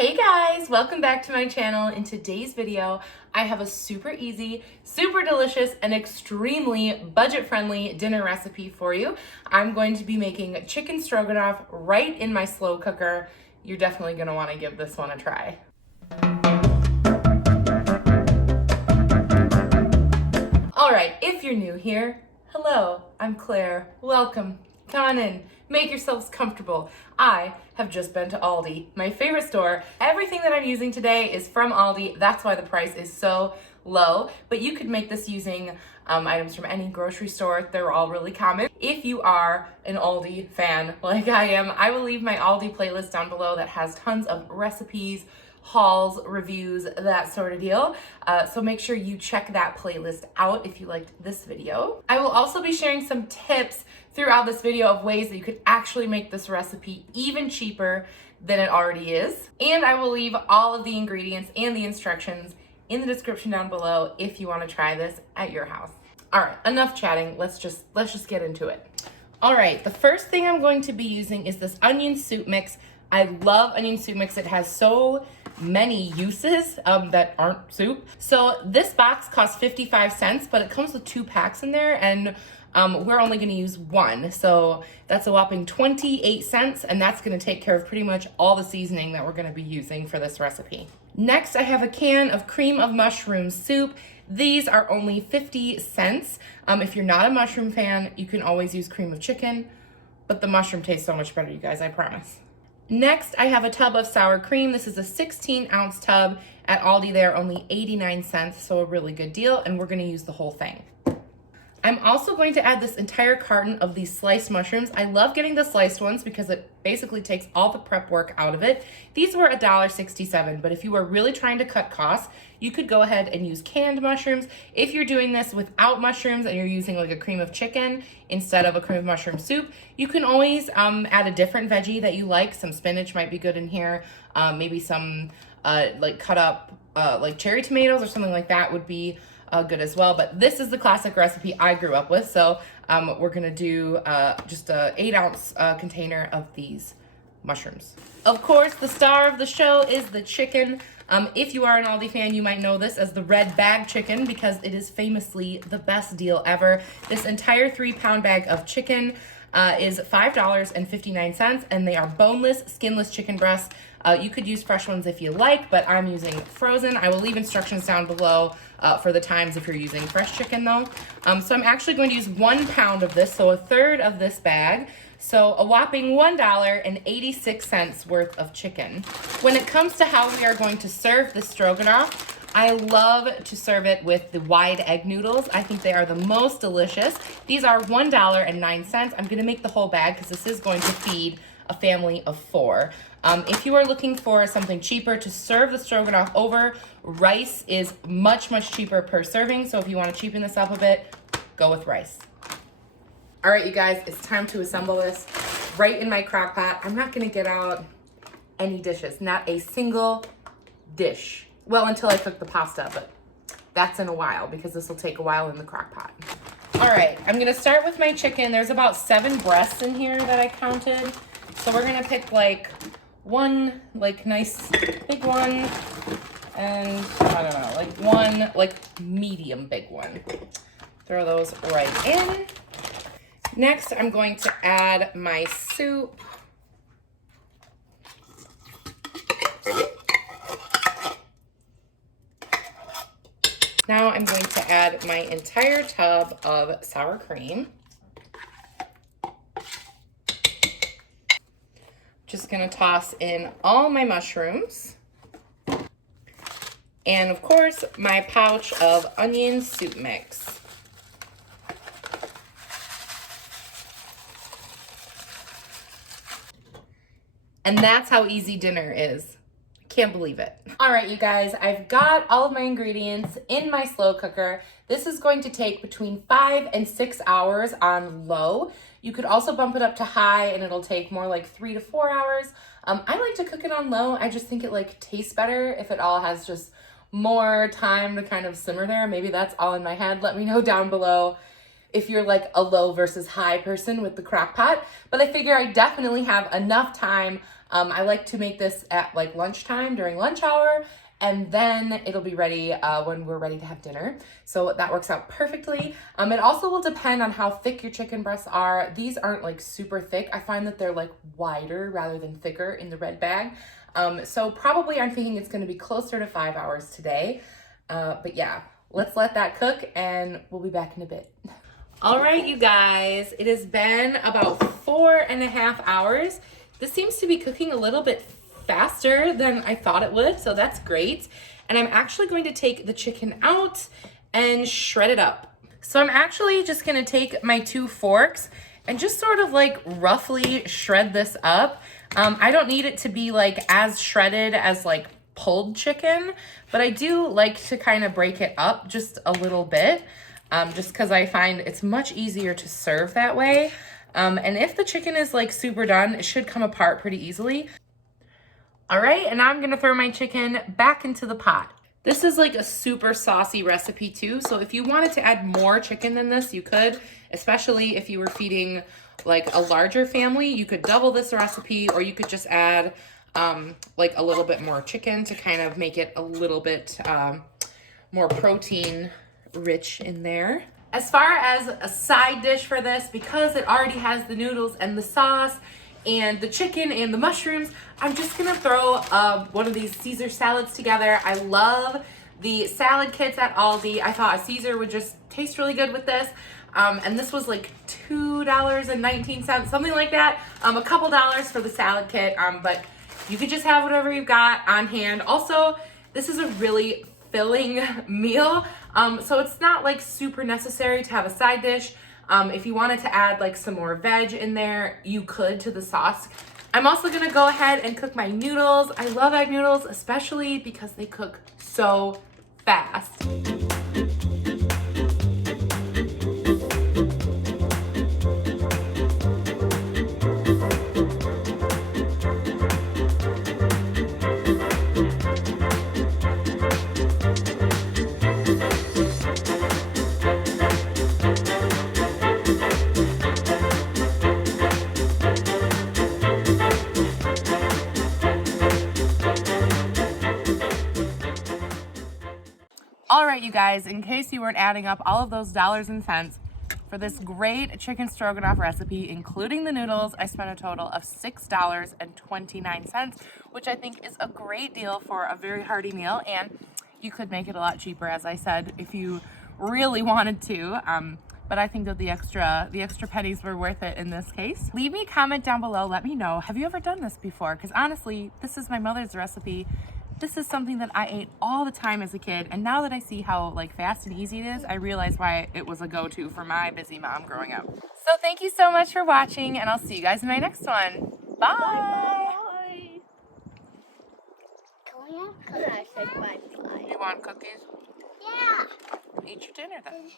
Hey guys, welcome back to my channel. In today's video, I have a super easy, super delicious, and extremely budget-friendly dinner recipe for you. I'm going to be making chicken stroganoff right in my slow cooker. You're definitely gonna wanna give this one a try. All right, if you're new here, hello, I'm Claire. Welcome. Come on in. Make yourselves comfortable. I have just been to Aldi, my favorite store. Everything that I'm using today is from Aldi. That's why the price is so low. But you could make this using items from any grocery store. They're all really common. If you are an Aldi fan like I am, I will leave my Aldi playlist down below that has tons of recipes, hauls, reviews, that sort of deal. So make sure you check that playlist out if you liked this video. I will also be sharing some tips throughout this video of ways that you could actually make this recipe even cheaper than it already is. And I will leave all of the ingredients and the instructions in the description down below if you want to try this at your house. All right, enough chatting. Let's just get into it. All right, the first thing I'm going to be using is this onion soup mix. I love onion soup mix. It has so many uses that aren't soup. So this box costs 55 cents, but it comes with 2 packs in there, and we're only gonna use 1. So that's a whopping 28 cents, and that's gonna take care of pretty much all the seasoning that we're gonna be using for this recipe. Next, I have a can of cream of mushroom soup. These are only 50 cents. If you're not a mushroom fan, you can always use cream of chicken, but the mushroom tastes so much better, you guys, I promise. Next, I have a tub of sour cream. This is a 16-ounce tub. At Aldi, they're only 89 cents, so a really good deal, and we're gonna use the whole thing. I'm also going to add this entire carton of these sliced mushrooms. I love getting the sliced ones because it basically takes all the prep work out of it. These were $1.67, but if you are really trying to cut costs, you could go ahead and use canned mushrooms. If you're doing this without mushrooms and you're using like a cream of chicken instead of a cream of mushroom soup, you can always add a different veggie that you like. Some spinach might be good in here. Maybe some like cut up like cherry tomatoes or something like that would be good as well. But this is the classic recipe I grew up with. So we're gonna do just a 8-ounce container of these mushrooms. Of course, the star of the show is the chicken. If you are an Aldi fan, you might know this as the red bag chicken because it is famously the best deal ever. This entire 3-pound bag of chicken is $5.59, and they are boneless, skinless chicken breasts. You could use fresh ones if you like, but I'm using frozen. I will leave instructions down below for the times if you're using fresh chicken though. So I'm actually going to use 1 pound of this, so a third of this bag. So a whopping $1.86 worth of chicken. When it comes to how we are going to serve the stroganoff, I love to serve it with the wide egg noodles. I think they are the most delicious. These are $1.09. I'm gonna make the whole bag because this is going to feed a family of 4. If you are looking for something cheaper to serve the stroganoff over, rice is much, much cheaper per serving. So if you want to cheapen this up a bit, go with rice. All right, you guys, it's time to assemble this right in my crock pot. I'm not gonna get out any dishes, not a single dish. Well, until I cook the pasta, but that's in a while because this will take a while in the crock pot. All right, I'm gonna start with my chicken. There's about 7 breasts in here that I counted. So we're gonna pick like one like nice big one and I don't know, like one like medium big one. Throw those right in. Next, I'm going to add my soup. Now I'm going to add my entire tub of sour cream. Just gonna toss in all my mushrooms. And of course, my pouch of onion soup mix. And that's how easy dinner is. Can't believe it. All right, you guys, I've got all of my ingredients in my slow cooker. This is going to take between 5 and 6 hours on low. You could also bump it up to high and it'll take more like 3 to 4 hours. I like to cook it on low. I just think it like tastes better if it all has just more time to kind of simmer there. Maybe that's all in my head. Let me know down below if you're like a low versus high person with the crock pot. But I figure I definitely have enough time I like to make this at like lunchtime during lunch hour, and then it'll be ready when we're ready to have dinner. So that works out perfectly. It also will depend on how thick your chicken breasts are. These aren't like super thick. I find that they're like wider rather than thicker in the red bag. So probably I'm thinking it's gonna be closer to 5 hours today. But yeah, let's let that cook and we'll be back in a bit. All right, you guys, it has been about 4.5 hours. This seems to be cooking a little bit faster than I thought it would, so that's great. And I'm actually going to take the chicken out and shred it up. So I'm actually just gonna take my 2 forks and just sort of like roughly shred this up. I don't need it to be like as shredded as like pulled chicken, but I do like to kind of break it up just a little bit. Just because I find it's much easier to serve that way. And if the chicken is like super done, it should come apart pretty easily. All right, and now I'm gonna throw my chicken back into the pot. This is like a super saucy recipe too, so if you wanted to add more chicken than this, you could, especially if you were feeding like a larger family. You could double this recipe, or you could just add like a little bit more chicken to kind of make it a little bit more protein rich in there. As far as a side dish for this, because it already has the noodles and the sauce and the chicken and the mushrooms, I'm just gonna throw one of these Caesar salads together. I love the salad kits at Aldi. I thought a Caesar would just taste really good with this. And this was like $2.19, something like that. A couple dollars for the salad kit, but you could just have whatever you've got on hand. Also, this is a really filling meal, so it's not like super necessary to have a side dish. If you wanted to add like some more veg in there, you could to the sauce. I'm also gonna go ahead and cook my noodles. I love egg noodles, especially because they cook so fast. All right, you guys, in case you weren't adding up all of those dollars and cents, for this great chicken stroganoff recipe, including the noodles, I spent a total of $6.29, which I think is a great deal for a very hearty meal, and you could make it a lot cheaper, as I said, if you really wanted to. But I think that the extra pennies were worth it in this case. Leave me a comment down below, let me know, have you ever done this before? Because honestly, this is my mother's recipe. This is something that I ate all the time as a kid, and now that I see how like fast and easy it is, I realize why it was a go-to for my busy mom growing up. So thank you so much for watching, and I'll see you guys in my next one. Bye! Bye. Cause I said bye bye. You want cookies? Yeah. Eat your dinner then.